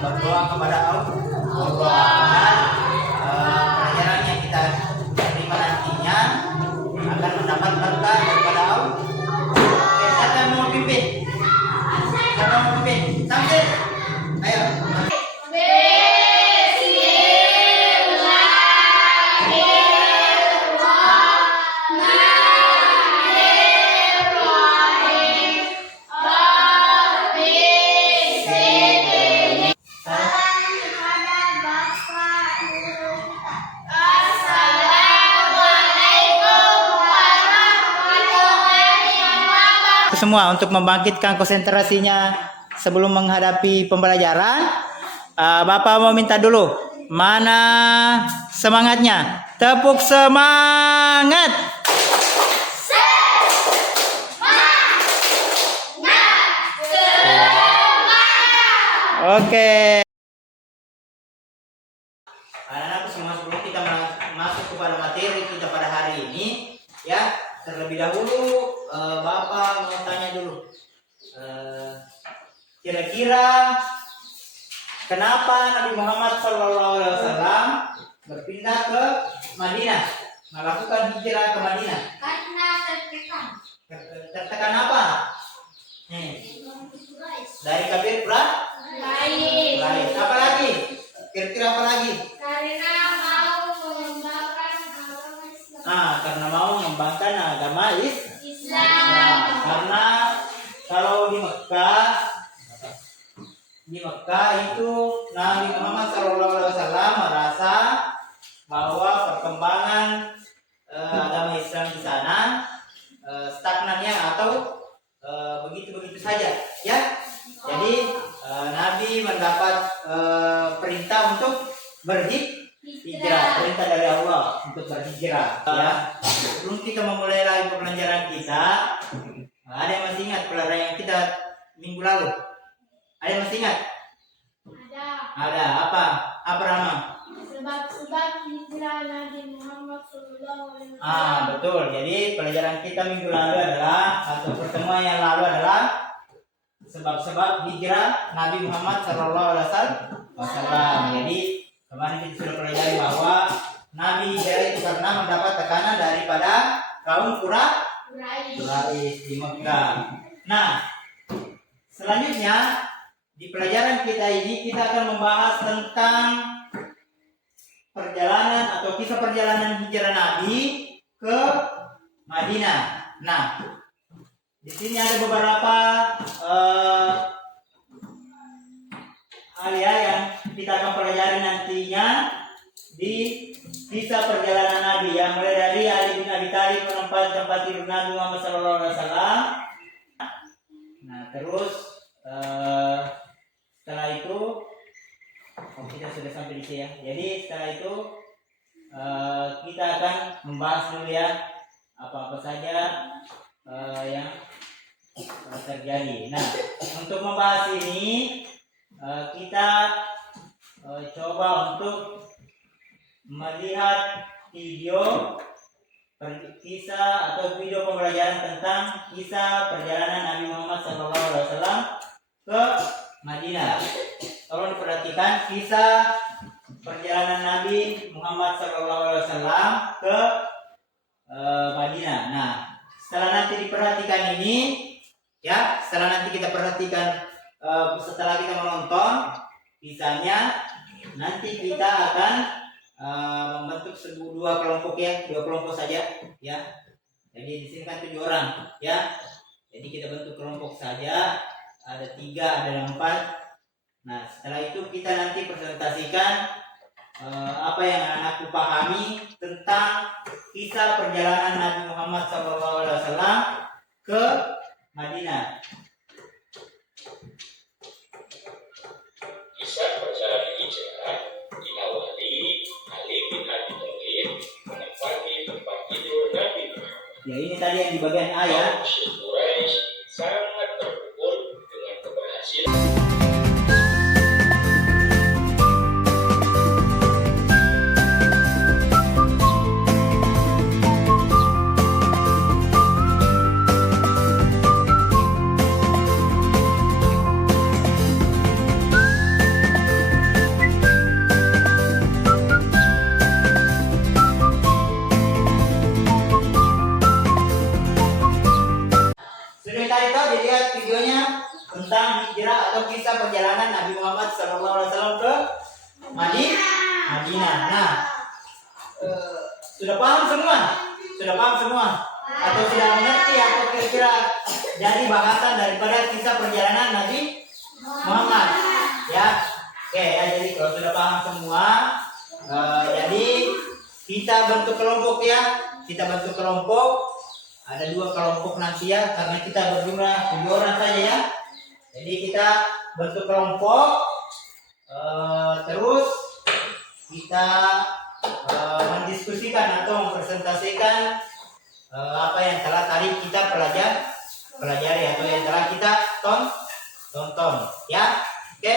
berdoa kepada Allah. Pelajaran yang kita terima nantinya akan mendapat berkah daripada Allah. Oke, siapa yang mau pimpin? Siapa yang mau pimpin? Sampai. Ayo. Semua untuk membangkitkan konsentrasinya sebelum menghadapi pembelajaran. Bapak mau minta dulu, mana semangatnya? Tepuk semangat. Oke. Anak-anak semua, sebelum kita masuk kepada materi kita pada hari ini, ya, terlebih dahulu Bapak mau tanya dulu, kira-kira kenapa Nabi Muhammad SAW berpindah ke Madinah, melakukan hijrah ke Madinah? Karena tertekan. Tertekan apa? Dari kafir Baik. Apa lagi? Kira-kira apa lagi? Karena mau mengembangkan agama Islam. Karena mau mengembangkan agama Islam. Karena kalau di Mekah itu Nabi Muhammad SAW merasa bahwa perkembangan agama Islam di sana stagnan ya, atau begitu-begitu saja ya. Jadi Nabi mendapat perintah untuk berhijrah, perintah dari Allah untuk berhijrah ya. Sebelum kita memulai lagi pembelajaran kita, ada yang masih ingat pelajaran yang kita minggu lalu? Ada yang masih ingat? Ada. Apa Rama? Sebab-sebab hijrah Nabi Muhammad SAW. Betul. Jadi pelajaran kita minggu lalu adalah, atau pertemuan yang lalu adalah sebab-sebab hijrah Nabi Muhammad SAW. Jadi kemarin kita sudah pelajari bahwa Nabi hijrah itu karena mendapat tekanan daripada kaum Quraisy di Mekah. Nah, selanjutnya di pelajaran kita ini kita akan membahas tentang perjalanan atau kisah perjalanan hijrah Nabi ke Madinah. Nah, di sini ada beberapa hal yang kita akan pelajari nantinya di kisah perjalanan Nabi, yang mulai dari Ali bin Abi Thalib menempat tempat tidur Nabi Muhammad SAW. Nah, terus setelah itu kita sudah sampai di sini ya. Jadi setelah itu kita akan membahas dulu ya apa-apa saja yang terjadi. Nah, untuk membahas ini kita coba untuk melihat video kisah atau video pembelajaran tentang kisah perjalanan Nabi Muhammad SAW ke Madinah. Tolong diperhatikan kisah perjalanan Nabi Muhammad SAW ke Madinah. Nah, setelah nanti diperhatikan ini, ya, setelah nanti kita perhatikan, setelah kita menonton kisahnya, nanti kita akan membentuk dua kelompok ya, dua kelompok saja ya. Jadi di sini kan 7 orang ya. Jadi kita bentuk kelompok saja, ada 3, ada 4. Nah, setelah itu kita nanti presentasikan apa yang anak pahami tentang kisah perjalanan Nabi Muhammad SAW ke Madinah. Kisah perjalanan hijrah diawali Ali bin Abi Thalib menempati tempat tidur Nabi Muhammad. Ya, ini tadi yang di bagian A ya. Quraisy sangat terpukul dengan keberhasilan. kisah perjalanan Nabi Muhammad SAW ke Madinah. Nah, sudah paham semua? Sudah paham semua? Atau sudah mengerti apa kira-kira dari bahasan daripada kisah perjalanan Nabi Muhammad? Ya, oke ya. Jadi kalau sudah paham semua, jadi kita bentuk kelompok ya. Kita bentuk kelompok. Ada 2 kelompok nanti ya, karena kita berjumlah 7 orang saja ya. Jadi kita bentuk kelompok, terus kita mendiskusikan atau mempresentasikan apa yang telah tadi kita pelajari atau yang telah kita tonton ya. Oke.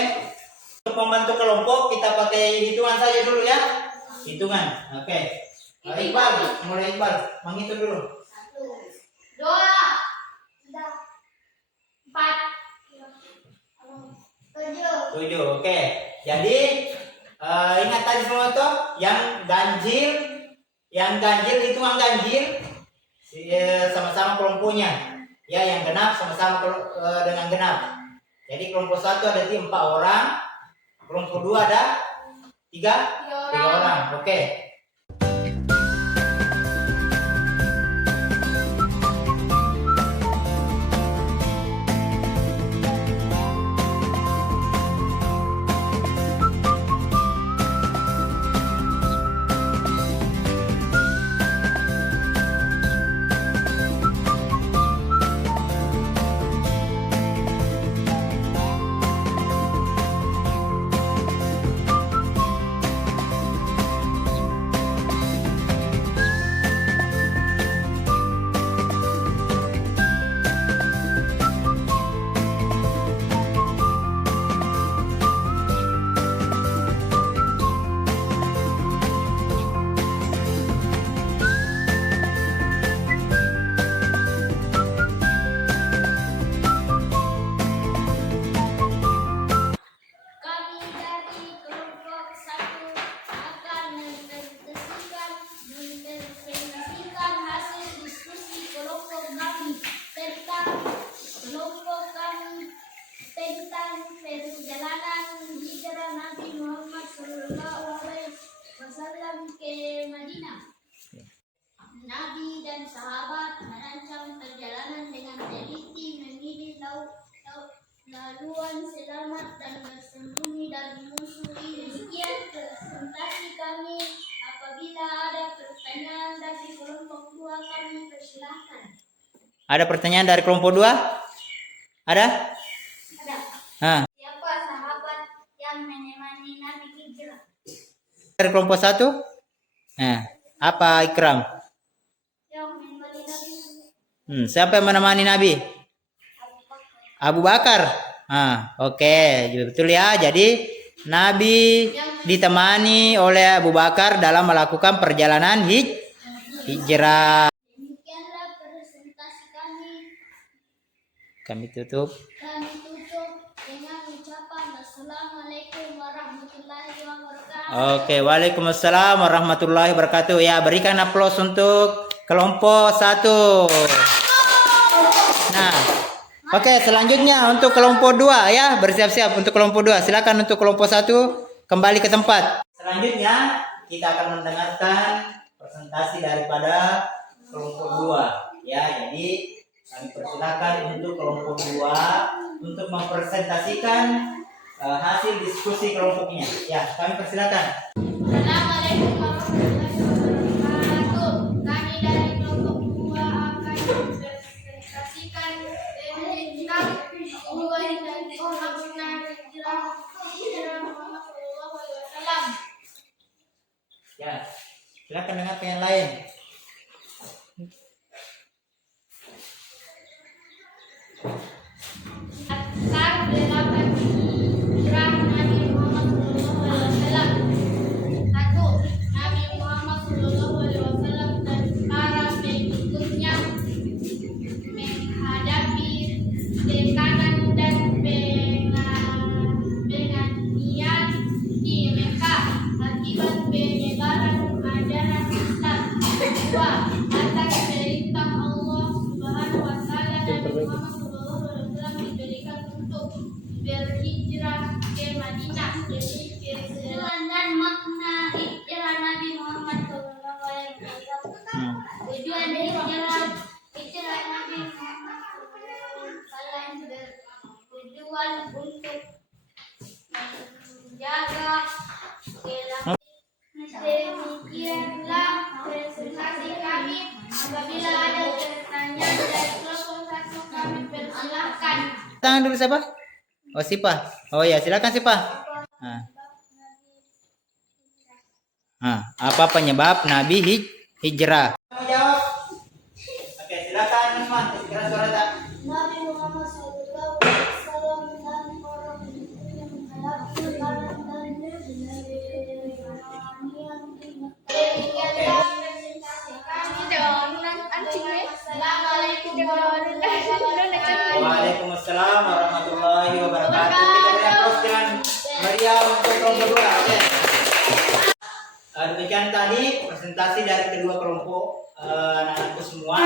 Untuk membantu kelompok kita pakai hitungan saja dulu ya. Hitungan. Oke. Iqbal, mulai Iqbal, menghitung dulu. 1, 2, 3, 4, 7. Oke. Jadi ingat tadi semua itu yang ganjil hitungan ganjil sama-sama kelompoknya. Ya, yang genap sama-sama dengan genap. Jadi kelompok 1 ada 4 orang, kelompok 2 ada 3 orang. Oke. Kami dari kelompok 1 akan mempresentasikan hasil diskusi kelompok kami tentang perjalanan hijrah Nabi Muhammad SAW ke Madinah. Nabi dan sahabat merancang perjalanan dengan teliti, memilih laluan selamat dan bersembunyi dari musuh. Demikian presentasi kami. Apabila ada pertanyaan dari kelompok 2 kami persilahkan. Ada pertanyaan dari kelompok 2? Ada? Ada. Siapa sahabat yang menemani Nabi hijrah? Dari kelompok 1? Nah, apa Ikram? Yang menemani Nabi. Siapa yang menemani Nabi? Abu Bakar. Oke, betul ya. Jadi Nabi ditemani oleh Abu Bakar dalam melakukan perjalanan hijrah. Demikianlah presentasi kami. Kami tutup. Kami tutup dengan ucapan Assalamualaikum warahmatullahi wabarakatuh. Oke, Waalaikumsalam warahmatullahi wabarakatuh. Ya, berikan aplaus untuk kelompok 1. Nah, oke, selanjutnya untuk kelompok 2 ya, bersiap-siap untuk kelompok 2. Silakan untuk kelompok 1 kembali ke tempat. Selanjutnya kita akan mendengarkan presentasi daripada kelompok 2 ya. Jadi kami persilakan untuk kelompok 2 untuk mempresentasikan hasil diskusi kelompoknya. Ya, kami persilakan. Assalamualaikum warahmatullahi wabarakatuh. Kami dari kelompok 2 akan mempresentasikan tentang hubungan dan makna hijrah Muhammad SAW. Ya, silakan dengar yang lain. Akan melakukan hijrah Nabi Muhammad SAW. 1. Nabi Muhammad SAW dan para pengikutnya menghadapi tekanan dan penganiayaan di Mekah akibat penyebaran ajaran Islam. hijrah ke Madinah. Tujuan dan makna hijrah Nabi Muhammad SAW. Tujuan hijrah Nabi Muhammad SAW tujuan untuk menjaga kehilangan. Demikianlah presentasi kami. Apabila ada pertanyaan dari kelompok satu, kami persilahkan. Tangan dulu siapa? Oh Sipah. Oh ya, silakan Sipah. Apa penyebab Nabi hijrah? Jawab. Oke, silakan Usman. Kira suara tak? Nabi Muhammad SAW dan orang yang menghadapi kalangan dan demikianlah presentasi kami. Assalamualaikum warahmatullahi wabarakatuh. Waalaikumsalam warahmatullahi wabarakatuh. Kita beri aplaus dengan meriah untuk kelompok kedua. Oke. Demikian tadi presentasi dari kedua kelompok anak-anakku semua.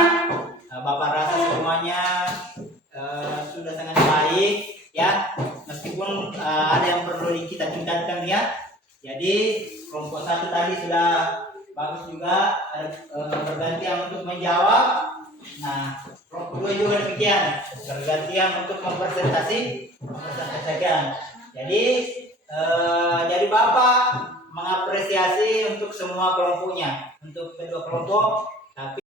Bapak rasa semuanya sudah sangat baik ya, meskipun ada yang perlu kita tingkatkan ya. Jadi kelompok satu tadi sudah bagus juga, bergantian untuk menjawab. Nah, kelompok dua juga demikian, bergantian untuk mempresentasikan. Jadi Bapak mengapresiasi untuk semua kelompoknya, untuk kedua kelompok. Tapi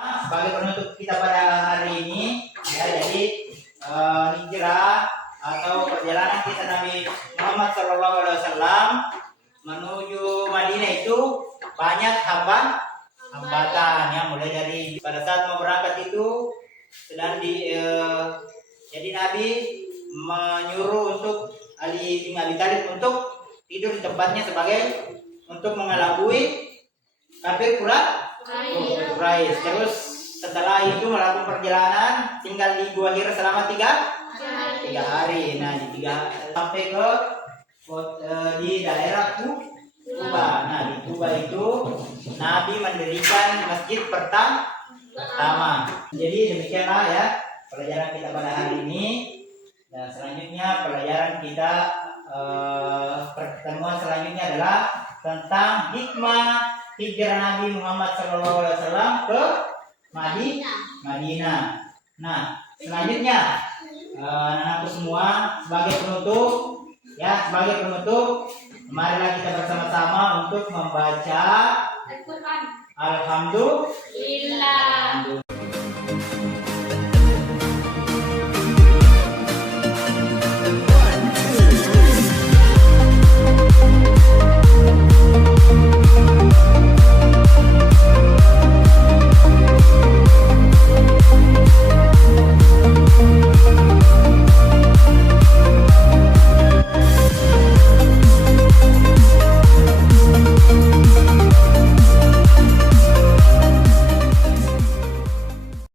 sebagai penutup kita pada hari ini ya, jadi hijrah atau perjalanan kisah Nabi Muhammad SAW menuju Madinah itu banyak hambatan ya, mulai dari pada saat mau berangkat itu sedang jadi Nabi menyuruh untuk Ali bin Abi Thalib untuk tidur di tempatnya sebagai untuk mengelabui kafir Quraisy. Terus setelah itu melakukan perjalanan tinggal di Gua Hira selama 3 hari. Nah, sampai ke di daerah Kuba. Nah, di Kuba itu Nabi mendirikan masjid pertama. Jadi demikianlah ya pelajaran kita pada hari ini. Dan selanjutnya pelajaran kita pertemuan selanjutnya adalah tentang hikmah hijrah Nabi Muhammad SAW ke Madinah. Nah, selanjutnya anakku semua sebagai penutup, marilah kita bersama-sama untuk membaca Al-Quran. Alhamdulillah.